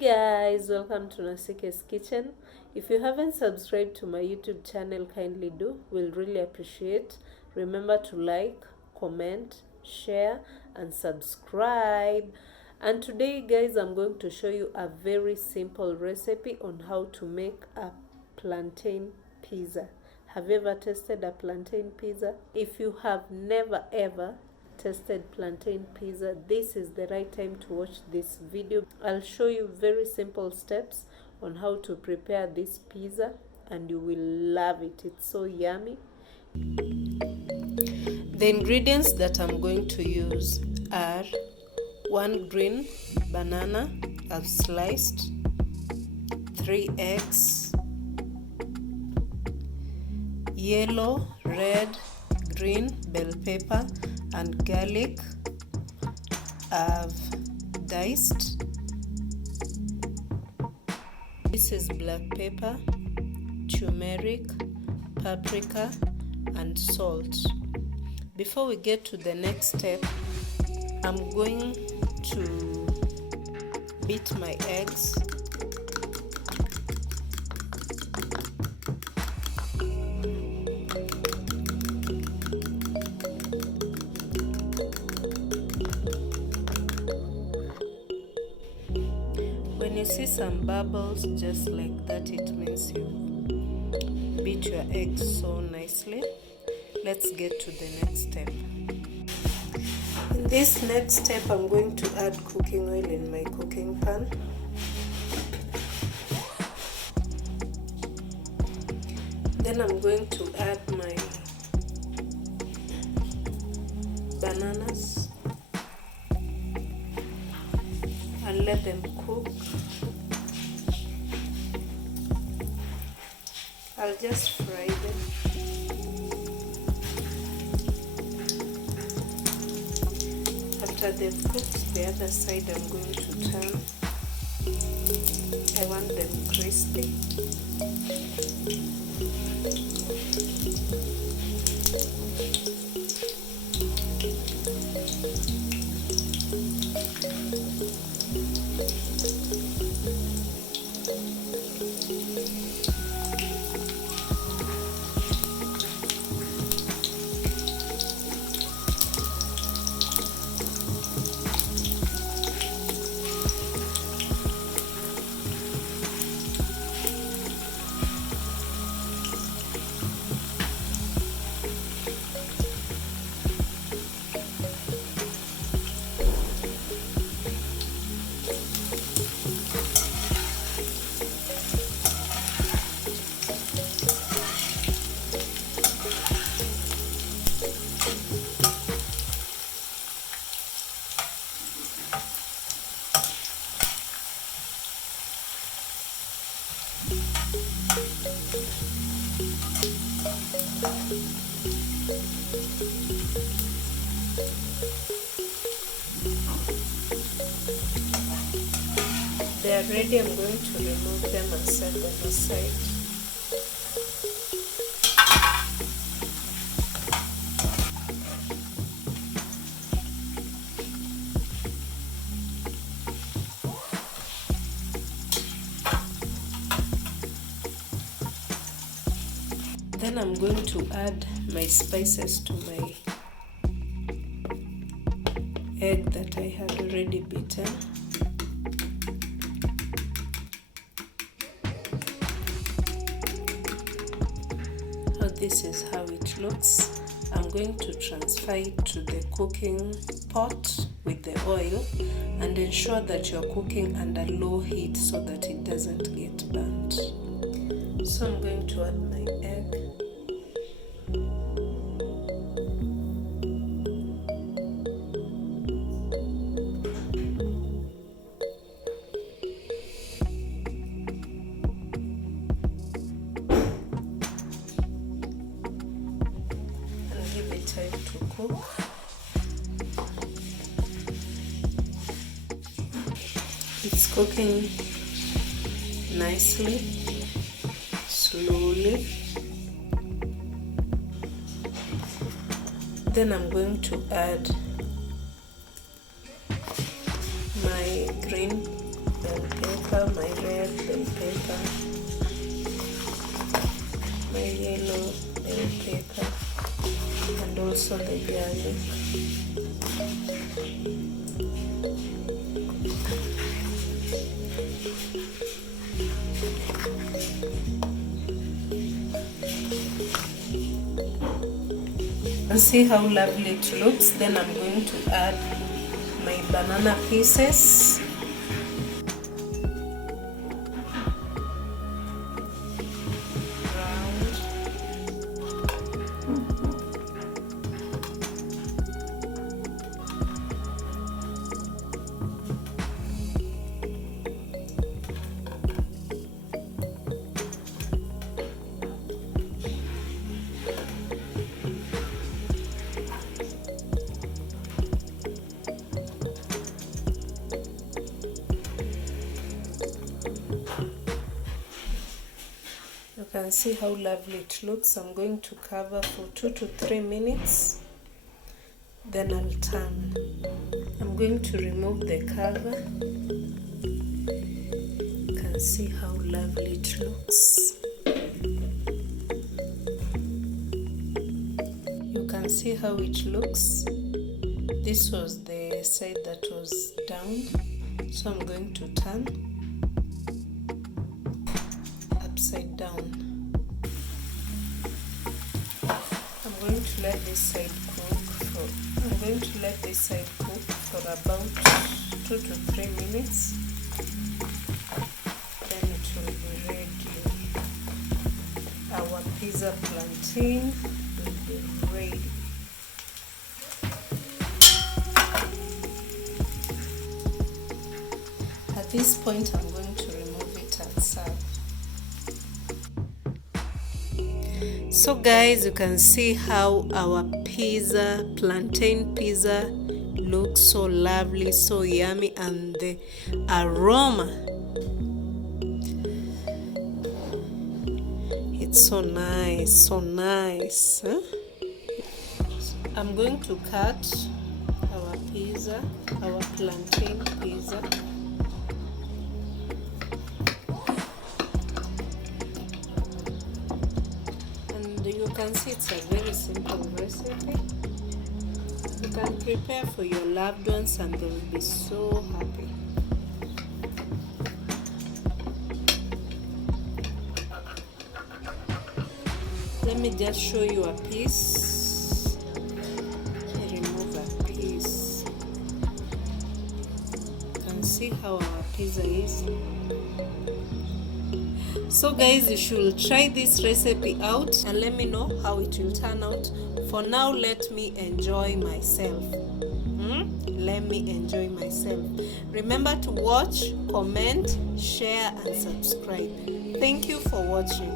Guys, welcome to Nasike's Kitchen. If you haven't subscribed to my YouTube channel, kindly do. We'll really appreciate. Remember to like, comment, share and subscribe. And today guys, I'm going to show you a very simple recipe on how to make a plantain pizza. Have you ever tasted a plantain pizza? If you have never ever tasted plantain pizza, this is the right time to watch this video. I'll show you very simple steps on how to prepare this pizza and you will love it. It's so yummy. The ingredients that I'm going to use are 1 green banana I've sliced, 3 eggs, yellow, red, green bell pepper and garlic I've diced. This is black pepper, turmeric, paprika and salt. Before we get to the next step, I'm going to beat my eggs. When you see some bubbles just like that, it means you beat your eggs so nicely. Let's get to the next step. In this next step, I'm going to add cooking oil in my cooking pan. Then I'm going to add my bananas and let them cook. I'll just fry them. After they've cooked the other side, I'm going to turn. I want them crispy. They are ready. I'm going to remove them and set them aside. Then I'm going to add my spices to my egg that I had already beaten. This is how it looks. I'm going to transfer it to the cooking pot with the oil and ensure that you're cooking under low heat so that it doesn't get burnt. So I'm going to add my egg. Time to cook. It's cooking nicely, slowly. Then I'm going to add my green bell pepper pepper, my red bell pepper, my yellow bell pepper, and also the garlic. And see how lovely it looks. Then I'm going to add my banana pieces. You can see how lovely it looks. I'm going to cover for 2 to 3 minutes, then I'll turn. I'm going to remove the cover. You can see how lovely it looks. You can see how it looks. This was the side that was down, so I'm going to turn upside down. I'm going to let this side cook for about 2 to 3 minutes. Then it will be ready. Our pizza plantain will be ready. At this point, I'm going to remove it and serve. So guys, you can see how our plantain pizza looks so lovely, so yummy, and the aroma, it's so nice, huh? I'm going to cut our plantain pizza. You can see it's a very simple recipe. You can prepare for your loved ones and they will be so happy. Let me just show you a piece. I remove a piece. You can see how our pizza is. So guys, you should try this recipe out and let me know how it will turn out. For now, let me enjoy myself. Let me enjoy myself. Remember to watch, comment, share and subscribe. Thank you for watching.